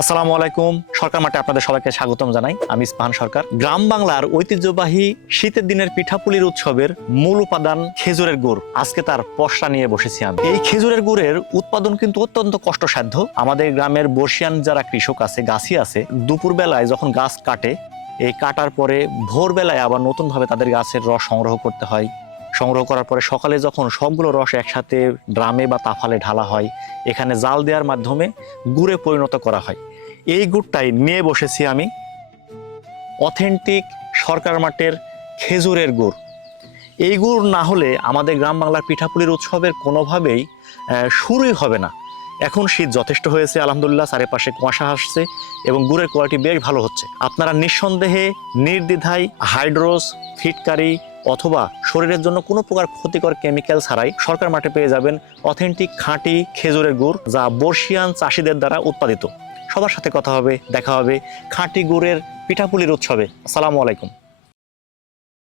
আসসালামু আলাইকুম। সরকার মাঠে আপনাদের সবাইকে স্বাগতম জানাই। আমি ইস্পাহান সরকার। গ্রাম বাংলার ঐতিহ্যবাহী শীতের দিনের পিঠাপুলির উৎসবের মূল উপাদান খেজুরের গুড়। আজকে তার পসরা নিয়ে বসেছি আমি। এই খেজুরের গুড়ের উৎপাদন কিন্তু অত্যন্ত কষ্টসাধ্য। আমাদের গ্রামের বর্ষিয়ান যারা কৃষক আছে, গাছি আছে, দুপুর বেলায় যখন গাছ কাটে, এই কাটার পরে ভোরবেলায় আবার নতুনভাবে তাদের গাছের রস সংগ্রহ করতে হয়। সংগ্রহ করার পরে সকালে যখন সবগুলো রস একসাথে ড্রামে বা তাফালে ঢালা হয়, এখানে জাল দেওয়ার মাধ্যমে গুড়ে পরিণত করা হয়। এই গুড়টাই নিয়ে বসেছি আমি, অথেন্টিক সরকার মাঠের খেজুরের গুড়। এই গুড় না হলে আমাদের গ্রাম বাংলার পিঠাপুলির উৎসবের কোনোভাবেই শুরুই হবে না। এখন শীত যথেষ্ট হয়েছে, আলহামদুলিল্লাহ, চারিপাশে কুয়াশা আসছে এবং গুড়ের কোয়ালিটি বেশ ভালো হচ্ছে। আপনারা নিঃসন্দেহে নির্দ্বিধায় হাইড্রোস, ফিটকারি অথবা শরীরের জন্য কোনো প্রকার ক্ষতিকর কেমিক্যাল ছাড়াই সরকার মাঠে পেয়ে যাবেন অথেন্টিক খাঁটি খেজুরের গুড়, যা বর্ষিয়ান চাষিদের দ্বারা উৎপাদিত। সবার সাথে কথা হবে, দেখা হবে খাঁটি গুড়ের পিঠাপুলির উৎসবে। আসসালামু আলাইকুম।